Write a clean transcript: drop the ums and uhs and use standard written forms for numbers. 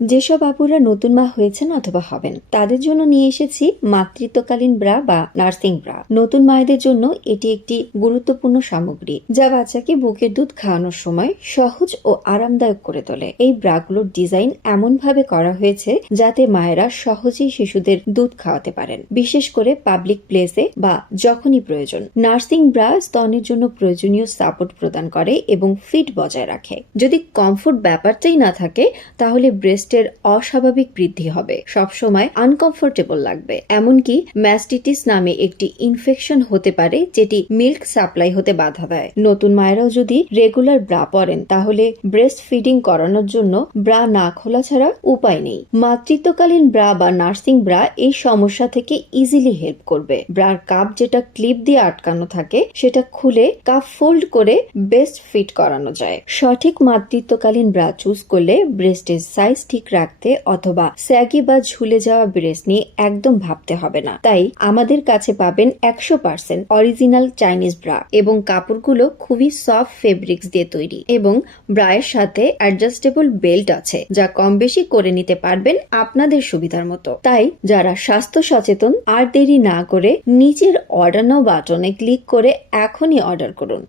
যেসব আপুরা নতুন মা হয়েছেন অথবা হবেন তাদের জন্য নিয়ে এসেছি মাতৃত্বকালীন ব্রা বা নার্সিং ব্রা। নতুন মায়েদের জন্য এটি একটি গুরুত্বপূর্ণ সামগ্রী যা বাচ্চাকে বুকের দুধ খাওয়ানোর সময় সহজ ও আরামদায়ক করে তোলে। এই ব্রাগুলোর ডিজাইন এমন ভাবে করা হয়েছে যাতে মায়েরা সহজেই শিশুদের দুধ খাওয়াতে পারেন, বিশেষ করে পাবলিক প্লেসে বা যখনই প্রয়োজন। নার্সিং ব্রা স্তনের জন্য প্রয়োজনীয় সাপোর্ট প্রদান করে এবং ফিট বজায় রাখে। যদি কমফোর্ট ব্যাপারটাই না থাকে তাহলে ব্রেস্টের অস্বাভাবিক বৃদ্ধি হবে, সবসময় আনকমফোর্টেবল লাগবে, এমনকি ম্যাস্টিটিস নামে একটি ইনফেকশন হতে পারে যেটি মিল্ক সাপ্লাই হতে বাধা দেয়। নতুন মায়েরাও যদি রেগুলার ব্রা পরেন তাহলে ব্রেস্ট ফিডিং করানোর জন্য ব্রা না খোলা ছাড়া উপায় নেই। মাতৃত্বকালীন ব্রা বা নার্সিং ব্রা এই সমস্যা থেকে ইজিলি হেল্প করবে। ব্রার কাপ যেটা ক্লিপ দিয়ে আটকানো থাকে সেটা খুলে কাপ ফোল্ড করে বেস্ট ফিট করানো যায়। সঠিক মাতৃত্বকালীন ব্রা চুজ করলে ব্রেস্টের সাইজ ঠিক রাখতে অথবা স্যাগি বা ঝুলে যাওয়া ব্রেস্ট নিয়ে একদম ভাবতে হবে না। তাই আমাদের কাছে পাবেন 100% অরিজিনাল চাইনিজ ব্রা এবং কাপড়গুলো খুবই সফট ফেব্রিক্স দিয়ে তৈরি এবং ব্রায়ের সাথে অ্যাডজাস্টেবল বেল্ট আছে যা কম বেশি করে নিতে পারবেন আপনাদের সুবিধার মতো। তাই যারা স্বাস্থ্য সচেতন আর দেরি না করে নিচের অর্ডার নাও বাটনে ক্লিক করে এখনই অর্ডার করুন।